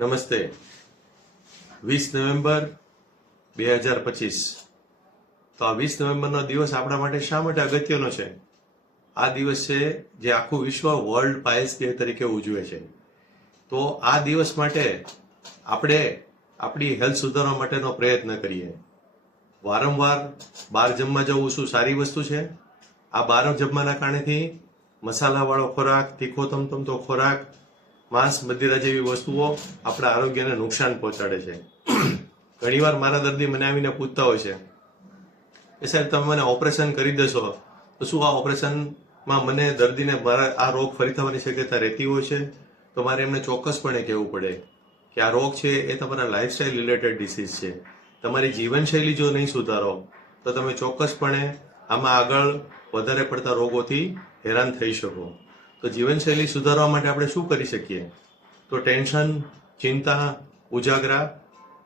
નમસ્તે. 20 નવેમ્બર 2025. તો આ 20 નવેમ્બરનો દિવસ આપણા માટે શા માટે અગત્યનો છે? આ દિવસ છે જે આખું વિશ્વ વર્લ્ડ પાઇલ્સ ડે તરીકે ઉજવે છે. તો આ દિવસ માટે આપણે આપણી હેલ્થ સુધારવા માટેનો પ્રયત્ન કરીએ. વારંવાર બહાર જમવા જવું શું સારી વસ્તુ છે? આ બહાર જમવાના કારણેથી મસાલાવાળો ખોરાક, તીખો તમતમતો ખોરાક, માંસ મદિરા જેવી વસ્તુઓ આપણા આરોગ્યને નુકસાન પહોંચાડે છે. ઘણીવાર મારા દર્દી મને આવીને પૂછતા હોય છે કે સાહેબ તમે મને ઓપરેશન કરી દેશો તો શું આ ઓપરેશનમાં મને દર્દીને મારા આ રોગ ફરી થવાની શક્યતા રહેતી હોય છે? તો મારે એમને ચોક્કસપણે કહેવું પડે કે આ રોગ છે એ તમારા લાઇફસ્ટાઇલ રિલેટેડ ડિસીઝ છે. તમારી જીવનશૈલી જો નહીં સુધારો તો તમે ચોક્કસપણે આમાં આગળ વધારે પડતા રોગોથી હેરાન થઈ શકો. તો જીવનશૈલી સુધારવા માટે આપણે શું કરી શકીએ? તો ટેન્શન, ચિંતા, ઉજાગરા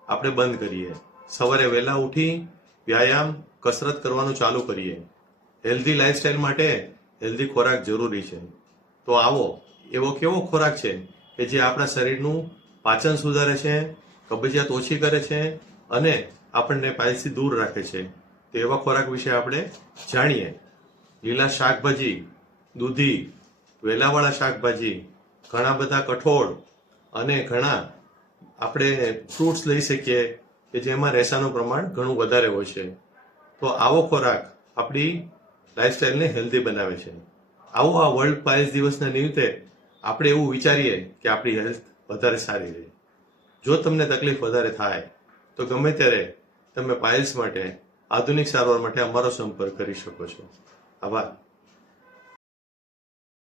આપણે બંધ કરીએ. સવારે વહેલા ઉઠી વ્યાયામ, કસરત કરવાનું ચાલુ કરીએ. હેલ્ધી લાઇફસ્ટાઇલ માટે હેલ્ધી ખોરાક જરૂરી છે. તો આવો એવો કેવો ખોરાક છે કે જે આપણા શરીરનું પાચન સુધારે છે, કબજિયાત ઓછી કરે છે અને આપણને પાઇલ્સથી દૂર રાખે છે. તો એવા ખોરાક વિશે આપણે જાણીએ. લીલા શાકભાજી, દૂધી, વેલાવાળા શાકભાજી, ઘણા બધા કઠોળ અને ઘણા આપણે ફ્રૂટ્સ લઈ શકીએ કે જેમાં રેસાનું પ્રમાણ ઘણું વધારે હોય છે. તો આવો ખોરાક આપણી લાઈફસ્ટાઈલને હેલ્ધી બનાવે છે. આવો આ વર્લ્ડ પાઇલ્સ દિવસના નિમિત્તે આપણે એવું વિચારીએ કે આપણી હેલ્થ વધારે સારી રહે. જો તમને તકલીફ વધારે થાય તો ગમે ત્યારે તમે પાઇલ્સ માટે આધુનિક સારવાર માટે અમારો સંપર્ક કરી શકો છો. આભાર.